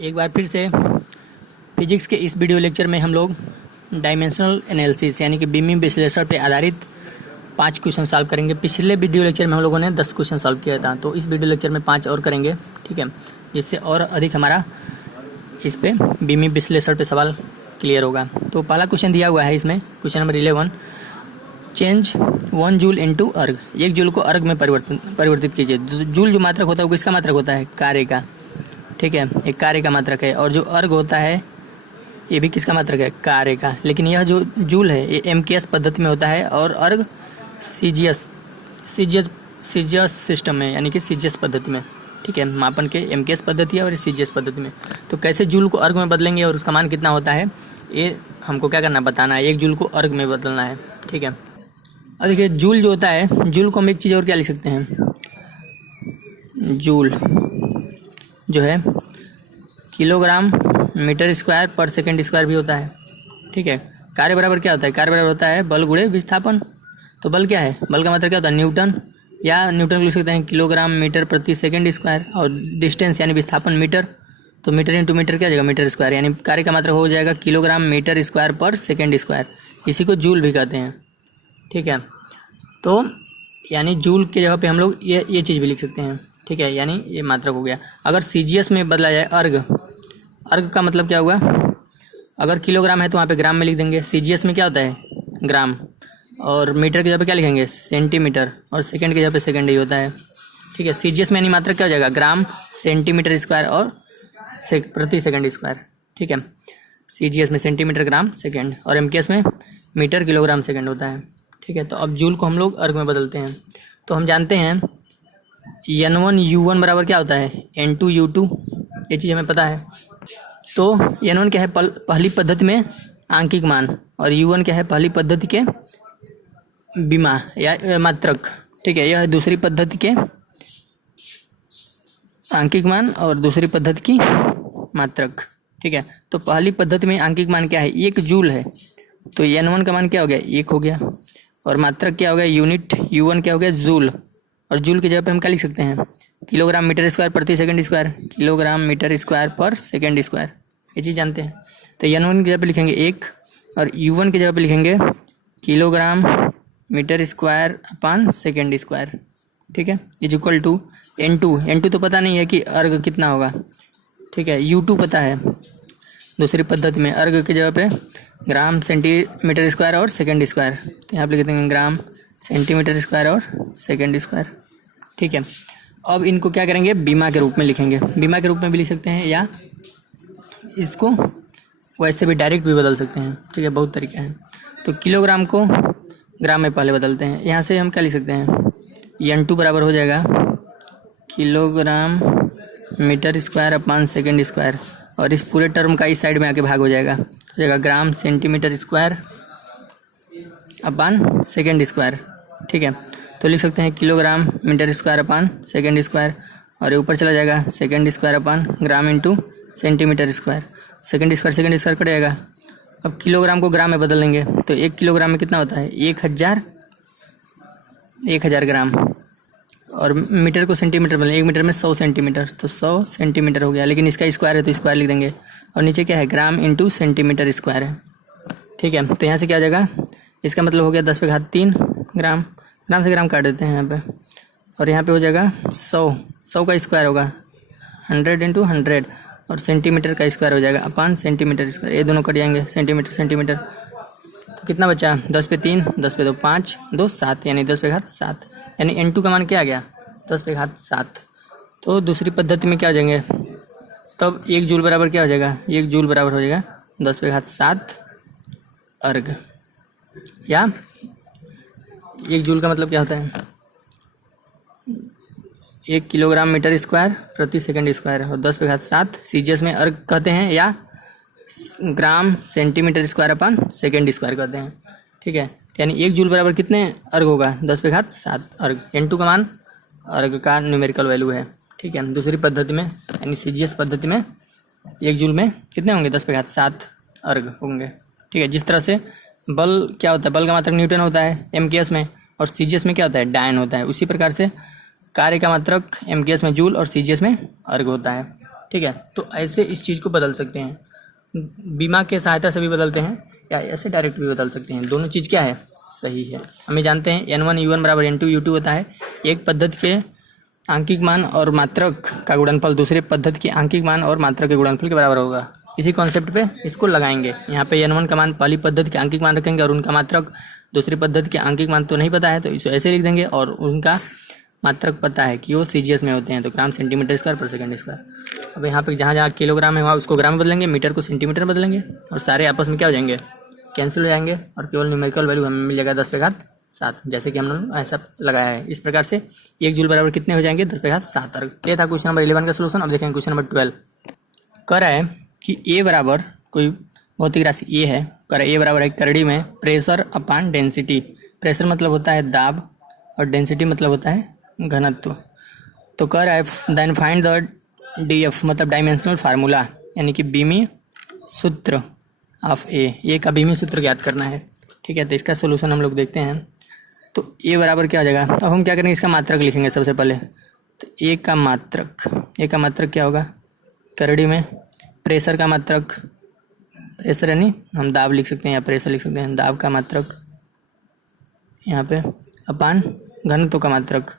एक बार फिर से फिजिक्स के इस वीडियो लेक्चर में हम लोग डायमेंशनल एनालिसिस यानी कि बीमी विश्लेषण पर आधारित 5 क्वेश्चन सॉल्व करेंगे। पिछले वीडियो लेक्चर में हम लोगों ने 10 क्वेश्चन सॉल्व किया था, तो इस वीडियो लेक्चर में 5 और करेंगे, ठीक है, जिससे और अधिक हमारा इस पे बीमी विश्लेषण पे सवाल क्लियर होगा। तो पहला क्वेश्चन दिया हुआ है इसमें, question number 11, change 1 joule into अर्ग। 1 जूल को अर्ग में परिवर्तित कीजिए। जूल जो मात्रक होता है वो किसका मात्रक होता है? कार्य का, ठीक है, एक कार्य का मात्रक है। और जो अर्ग होता है ये भी किसका मात्रक है? कार्य का। लेकिन यह जो जूल है ये MKS पद्धति में होता है और अर्ग सीजीएस सिस्टम में यानी कि CGS पद्धति में, ठीक है, मापन के MKS पद्धति है और CGS पद्धति में। तो कैसे जूल को अर्ग में बदलेंगे और उसका मान कितना होता है ये हमको क्या करना, बताना है। 1 जूल को अर्ग में बदलना है, ठीक है। और देखिए जूल जो होता है, जूल को हम एक चीज़ और क्या लिख सकते हैं, जूल जो है kilogram metre square per second square भी होता है, ठीक है। कार्य बराबर क्या होता है? कार्य बराबर होता है बल गुणे विस्थापन। तो बल क्या है? बल का मतलब क्या होता है? न्यूटन, या न्यूटन को लिख सकते हैं किलोग्राम मीटर प्रति सेकंड स्क्वायर। और डिस्टेंस यानी विस्थापन मीटर, तो मीटर इंटू मीटर क्या हो जाएगा? Metre square. यानी कार्य का मात्रक हो जाएगा kilogram metre square per second square. इसी को जूल भी कहते हैं, ठीक है। तो यानी जूल के जगह पे हम लोग ये चीज़ भी लिख सकते हैं, ठीक है, यानी ये मात्रक हो गया। अगर CGS में बदला जाए अर्ग का मतलब क्या हुआ? अगर किलोग्राम है तो वहाँ पे ग्राम में लिख देंगे। CGS में क्या होता है? ग्राम। और मीटर की जगह पे क्या लिखेंगे? सेंटीमीटर। और सेकंड की जगह पे सेकंड ही होता है, ठीक है। CGS में यानी मात्रक क्या हो जाएगा? ग्राम सेंटीमीटर स्क्वायर और प्रति सेकंड स्क्वायर, ठीक है। CGS में सेंटीमीटर ग्राम सेकंड और MKS में मीटर किलोग्राम सेकंड होता है, ठीक है। तो अब जूल को हम लोग अर्ग में बदलते हैं। तो हम जानते हैं N1U1 बराबर क्या होता है? N2U2, ये चीज़ हमें पता है। तो N1 क्या है? पहली पद्धति में आंकिक मान, और U1 क्या है? पहली पद्धति के बीमा या मात्रक, ठीक है। यह है दूसरी पद्धति के आंकिक मान और दूसरी पद्धति की मात्रक, ठीक है। तो पहली पद्धति में आंकिक मान क्या है? 1 जूल है। तो N1 का मान क्या हो गया? 1 हो गया। और मात्रक क्या हो गया? यूनिट U1 क्या हो गया? जूल। और जूल की जगह पे हम क्या लिख सकते हैं? किलोग्राम मीटर स्क्वायर प्रति second square, kilogram metre square per second square, ये चीज़ जानते हैं। तो N1 की जगह पे लिखेंगे 1 और U1 की जगह पे लिखेंगे kilogram metre square upon second square, ठीक है, इज इक्वल टू N2 तो पता नहीं है कि अर्ग कितना होगा, ठीक है। U2 पता है दूसरी पद्धति में। अर्ग की जगह पे ग्राम सेंटीमीटर स्क्वायर और सेकंड स्क्वायर, तो यहाँ पे लिख देंगे ग्राम सेंटीमीटर स्क्वायर और सेकंड स्क्वायर, ठीक है। अब इनको क्या करेंगे? बीमा के रूप में लिखेंगे। बीमा के रूप में भी लिख सकते हैं या इसको वैसे भी डायरेक्ट भी बदल सकते हैं, ठीक है, बहुत तरीके हैं। तो किलोग्राम को ग्राम में पहले बदलते हैं। यहाँ से हम क्या लिख सकते हैं? N2 बराबर हो जाएगा kilogram metre square upon second square, और इस पूरे टर्म का इस साइड में आके भाग हो जाएगा gram centimetre square upon second square, ठीक है। तो लिख सकते हैं kilogram metre square upon second square, और ये ऊपर चला जाएगा second square upon gram into centimetre square. Second square cut जाएगा। अब किलोग्राम को ग्राम में बदल लेंगे तो 1 किलोग्राम में कितना होता है? 1000 ग्राम। और मीटर को सेंटीमीटर बदलें, 1 मीटर में 100 सेंटीमीटर, तो 100 सेंटीमीटर हो गया। लेकिन इसका स्क्वायर है तो स्क्वायर लिख देंगे। और नीचे क्या है? ग्राम इंटू सेंटीमीटर स्क्वायर है, ठीक है। तो यहाँ से क्या आ जाएगा? इसका मतलब हो गया 10⁻³ ग्राम। ग्राम से ग्राम काट देते हैं यहाँ पे, और यहाँ पे हो जाएगा 100 का स्क्वायर होगा 100 इंटू 100, और सेंटीमीटर का स्क्वायर हो जाएगा अपान सेंटीमीटर स्क्वायर। ये दोनों कट जाएंगे, सेंटीमीटर। तो कितना बचा? 10/3, 10/2 5, 2 7, यानी 10⁻7। यानी N2 का मान क्या आ गया? 10⁻7। तो दूसरी पद्धति में क्या हो जाएंगे? तब 1 जूल बराबर क्या हो जाएगा? 1 जूल बराबर हो जाएगा 10⁻7 अर्ग। या 1 जूल का मतलब क्या होता है? 1 किलोग्राम मीटर स्क्वायर प्रति सेकंड स्क्वायर, और 10⁻7 CGS में अर्ग कहते हैं, या ग्राम centimetre square upon second square कहते हैं, ठीक है। यानी 1 जूल बराबर कितने अर्ग होगा? 10⁻7 अर्ग। N2 का मान अर्ग का न्यूमेरिकल वैल्यू है, ठीक है। दूसरी पद्धति में यानी CGS पद्धति में 1 जूल में कितने होंगे? 10⁻7 अर्ग होंगे, ठीक है। जिस तरह से बल क्या होता है? बल का मात्रक न्यूटन होता है MKS में, और CGS में क्या होता है? डायन होता है। उसी प्रकार से कार्य का मात्रक MKS में जूल और CGS में अर्ग होता है, ठीक है। तो ऐसे इस चीज़ को बदल सकते हैं, बीमा के सहायता से भी बदलते हैं या ऐसे डायरेक्ट भी बदल सकते हैं। दोनों चीज़ क्या है, सही है। हमें जानते हैं N1 बराबर N2 होता है। एक पद्धति के आंकिक मान और मात्रक का गुणनफल दूसरे पद्धति के आंकिक मान और मात्रक के गुणनफल के बराबर होगा। इसी कॉन्सेप्ट पे इसको लगाएंगे। यहाँ पे N1 का मान पहली पद्धति के आंकिक मान रखेंगे और उनका मात्रक दूसरी पद्धति के आंकिक मान तो नहीं पता है, तो इसे ऐसे लिख देंगे, और उनका मात्रक पता है कि वो CGS में होते हैं, तो ग्राम centimetre square per second square. अब यहाँ पे जहाँ जहाँ किलोग्राम है वहाँ उसको ग्राम में बदलेंगे, मीटर को सेंटीमीटर में बदलेंगे, और सारे आपस में क्या हो जाएंगे, कैंसिल हो जाएंगे, और केवल न्यूमेरिकल वैल्यू हमें मिल जाएगा 10⁻7, जैसे कि हमने ऐसा लगाया है। इस प्रकार से 1 जूल बराबर कितने हो जाएंगे, 10⁻7। ये था क्वेश्चन नंबर 11 का सोल्यूशन। अब देखेंगे क्वेश्चन नंबर 12। कह रहा है कि ए बराबर कोई भौतिक राशि ए है, कह रहा है ए बराबर है करड़ी में प्रेशर अपान डेंसिटी। प्रेशर मतलब होता है दाब और डेंसिटी मतलब होता है घनत्व। तो कह रहा है देन फाइंड द DF मतलब डायमेंशनल फार्मूला, यानी कि बीमी सूत्र ऑफ ए का बीमी सूत्र ज्ञात करना है। ठीक है, तो इसका सोल्यूशन हम लोग देखते हैं। तो ए बराबर क्या हो जाएगा, अब हम क्या करेंगे, इसका मात्रक लिखेंगे सबसे पहले। तो ए का मात्रक क्या होगा, करड़ी में प्रेशर का मात्रक, प्रेशर यानी हम दाब लिख सकते हैं या प्रेशर लिख सकते हैं, दाब का मात्रक यहाँ पे अपान घनत्व का मात्रक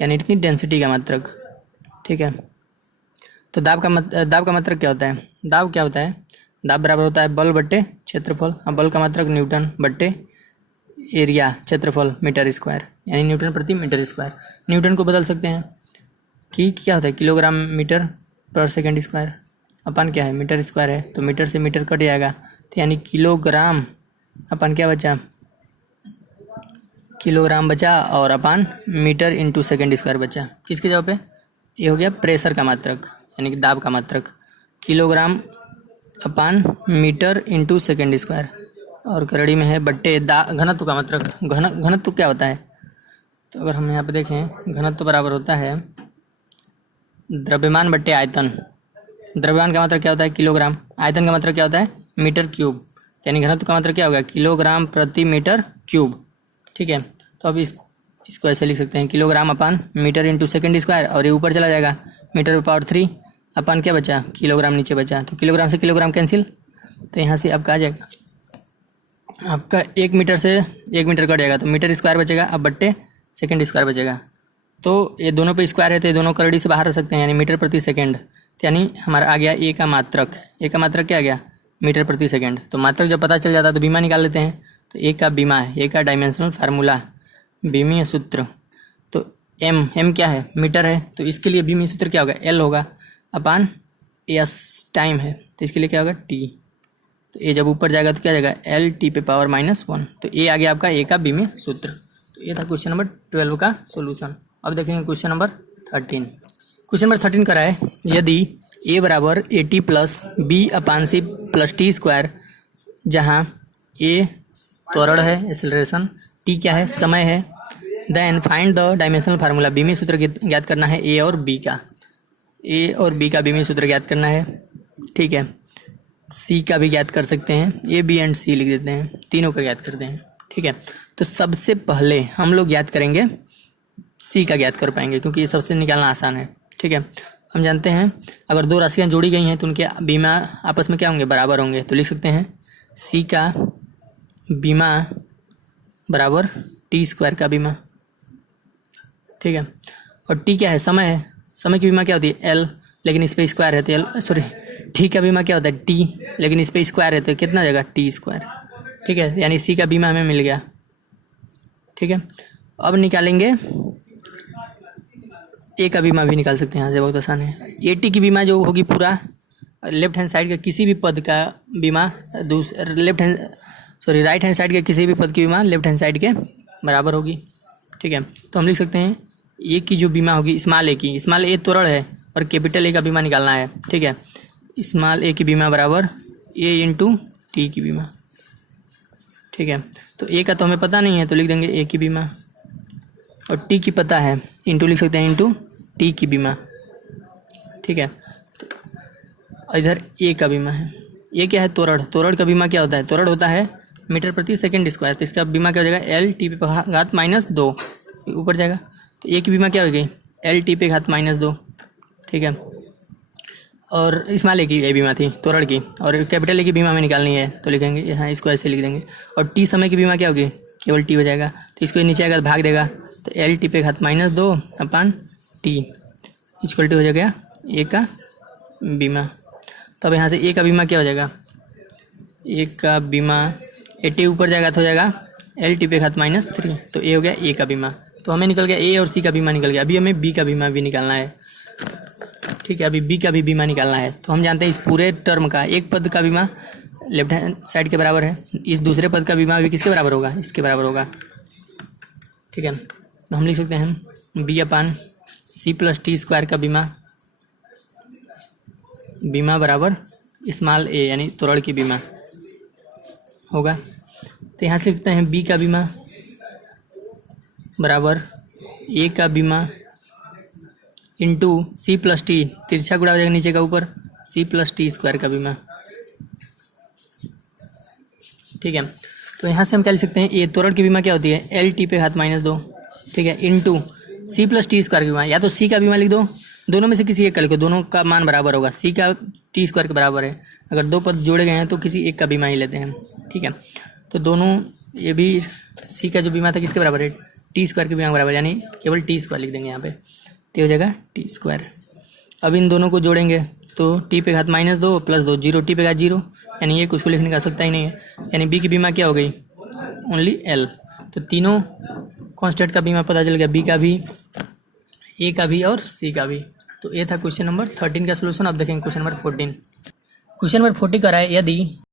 यानी कि डेंसिटी का मात्रक। ठीक है, तो दाब का मात्रक क्या होता है, दाब बराबर होता है बल बट्टे क्षेत्रफल। अब बल का मात्रक न्यूटन बट्टे एरिया क्षेत्रफल मीटर स्क्वायर, यानी न्यूटन प्रति मीटर स्क्वायर। न्यूटन को बदल सकते हैं कि क्या होता है, किलोग्राम मीटर पर सेकंड स्क्वायर, अपन क्या है मीटर स्क्वायर है, तो मीटर से मीटर कट जाएगा, तो यानी किलोग्राम अपन क्या बचा, किलोग्राम बचा, और अपन मीटर इंटू सेकेंड स्क्वायर बचा। किसके जगह पे, ये हो गया प्रेशर का मात्रक यानी कि दाब का मात्रक, किलोग्राम अपान मीटर इंटू सेकेंड स्क्वायर, और करड़ी में है बट्टे घनत्व का मात्रक। घनत्व क्या होता है, तो अगर हम यहाँ पे देखें, घनत्व बराबर होता है द्रव्यमान बट्टे आयतन। द्रव्यमान का मात्रक क्या होता है, किलोग्राम, आयतन का मात्रक क्या होता है, मीटर क्यूब, यानी घनत्व का मात्रक क्या होगा, किलोग्राम प्रति मीटर क्यूब। ठीक है, तो अब इसको ऐसे लिख सकते हैं, किलोग्राम अपान मीटर इंटू सेकेंड स्क्वायर, और ये ऊपर चला जाएगा, मीटर पावर 3 अपन क्या बचा, किलोग्राम नीचे बचा, तो किलोग्राम से किलोग्राम कैंसिल, तो यहाँ से आपका आ जाएगा, आपका 1 मीटर से 1 मीटर कट जाएगा, तो मीटर स्क्वायर बचेगा, अब बट्टे सेकेंड स्क्वायर बचेगा। तो ये दोनों पे स्क्वायर है, तो ये दोनों करड़ी से बाहर रख सकते हैं, यानी मीटर प्रति सेकेंड, यानी हमारा आ गया ए का मात्रक क्या आ गया, मीटर प्रति सेकेंड। तो मात्रक जब पता चल जाता है तो बीमा निकाल लेते हैं। तो ए का बीमा है, ए का डायमेंशनल फार्मूला, बीमीय सूत्र। तो एम क्या है, मीटर है, तो इसके लिए बीमीय सूत्र क्या होगा, एल होगा अपान एस टाइम है, तो इसके लिए क्या होगा टी। तो ए जब ऊपर जाएगा तो क्या जाएगा, एल टी पे पावर -1। तो ए आ गया आपका ए का बीमीय सूत्र। तो ये था क्वेश्चन नंबर 12 का सोल्यूशन। अब देखेंगे क्वेश्चन नंबर 13। क्वेश्चन नंबर 13 करा है, यदि ए बराबर AT plus B upon C plus T square, जहाँ ए त्वरण है एक्सेलरेशन, टी क्या है समय है, then find the dimensional formula, बीमीय सूत्र ज्ञात करना है ए और बी का बीमीय सूत्र ज्ञात करना है। ठीक है, सी का भी ज्ञात कर सकते हैं, ए बी एंड सी लिख देते हैं, तीनों का ज्ञात करते हैं। ठीक है, तो सबसे पहले हम लोग ज्ञात करेंगे सी का ज्ञात कर पाएंगे, क्योंकि ये सबसे निकालना आसान है। ठीक है, हम जानते हैं अगर दो राशियाँ जोड़ी गई हैं तो उनके बीमा आपस में क्या होंगे, बराबर होंगे। तो लिख सकते हैं सी का बीमा बराबर टी स्क्वायर का बीमा। ठीक है, और टी क्या है, समय है, समय की बीमा क्या होती है एल, लेकिन इस पर स्क्वायर है तो एल, सॉरी टी का बीमा क्या होता है टी, लेकिन इस पर स्क्वायर है तो कितना हो जाएगा टी स्क्वायर। ठीक है, यानी सी का बीमा हमें मिल गया। ठीक है, अब निकालेंगे ए का बीमा भी निकाल सकते हैं, यहाँ से बहुत आसान है। ए टी की बीमा जो होगी पूरा लेफ्ट हैंड साइड के किसी भी पद का बीमा राइट हैंड साइड के किसी भी पद की बीमा लेफ्ट हैंड साइड के बराबर होगी। ठीक है, तो हम लिख सकते हैं ए की जो बीमा होगी स्मॉल ए त्वरण है और कैपिटल ए का बीमा निकालना है। ठीक है, स्मॉल ए की बीमा बराबर ए इंटू टी की बीमा। ठीक है, तो ए का तो हमें पता नहीं है तो लिख देंगे ए की बीमा, और टी की पता है, इंटू लिख सकते हैं इंटू टी की बीमा। ठीक है, तो इधर ए का बीमा है, ये क्या है त्वरण का बीमा क्या होता है, त्वरण होता है मीटर प्रति सेकंड स्क्वायर, तो इसका बीमा क्या हो जाएगा एल टी पे घात -2 ऊपर जाएगा। तो ए की बीमा क्या हो गई एल टी पे घात -2। ठीक है, और स्मॉल ए की ए बीमा थी तोरड़ की, और कैपिटल ए की बीमा में निकालनी है तो लिखेंगे यहाँ, इसको ऐसे लिख देंगे। और टी समय की बीमा क्या होगी, केवल टी हो जाएगा, तो इसको नीचे आएगा तो भाग देगा, तो एल टी पे घात -2 अपान टी इक्वल टू हो जाएगा ए का बीमा। तब यहाँ से ए का बीमा क्या हो जाएगा, ए का बीमा ए टी ऊपर जाएगा तो हो जाएगा एल टी पे घात -3, तो ए हो गया ए का बीमा। तो हमें निकल गया ए और सी का बीमा निकल गया। अभी हमें बी का बीमा भी निकालना है, ठीक है, अभी बी का भी बीमा निकालना है। तो हम जानते हैं इस पूरे टर्म का एक पद का बीमा लेफ्ट हैंड साइड के बराबर है, इस दूसरे पद का बीमा भी किसके बराबर होगा, इसके बराबर होगा, ठीक है। तो हम लिख सकते हैं B upon C plus T square का बीमा बराबर स्मॉल ए यानी तोरड़ की बीमा होगा। तो यहाँ से लिखते हैं बी का बीमा बराबर ए का बीमा इंटू सी प्लस टी, तिरछा गुणा हो जाएगा नीचे का ऊपर, सी प्लस टी स्क्वायर का बीमा, ठीक है। तो यहाँ से हम क्या लिख सकते हैं, ए तोरड़ की बीमा क्या होती है, एल टी पे घात -2, ठीक है, into C plus T square की बीमा, या तो सी का बीमा लिख दो, दोनों में से किसी एक का लिखो, दोनों का मान बराबर होगा, सी का टी स्क्वायर के बराबर है, अगर दो पद जोड़े गए हैं तो किसी एक का बीमा ही लेते हैं, ठीक है। तो दोनों, ये भी सी का जो बीमा था किसके बराबर है, टी स्क्वायर के बीमा के बराबर, यानी केवल टी स्क्वायर लिख देंगे यहाँ पे, तो हो जाएगा टी स्क्वायर। अब इन दोनों को जोड़ेंगे तो टी पे घात -2 + 2 0, टी पे घात 0, यानी ये कुछ को लिखने का सकता ही नहीं है, यानी बी की बीमा क्या हो गई, ओनली एल। तो तीनों कांस्टेंट का बीमा पता चल गया, बी का भी, ए का भी और सी का भी। तो ये था क्वेश्चन नंबर 13 का सोल्यूशन। अब देखेंगे क्वेश्चन नंबर 14। क्वेश्चन नंबर 40 का है, यदि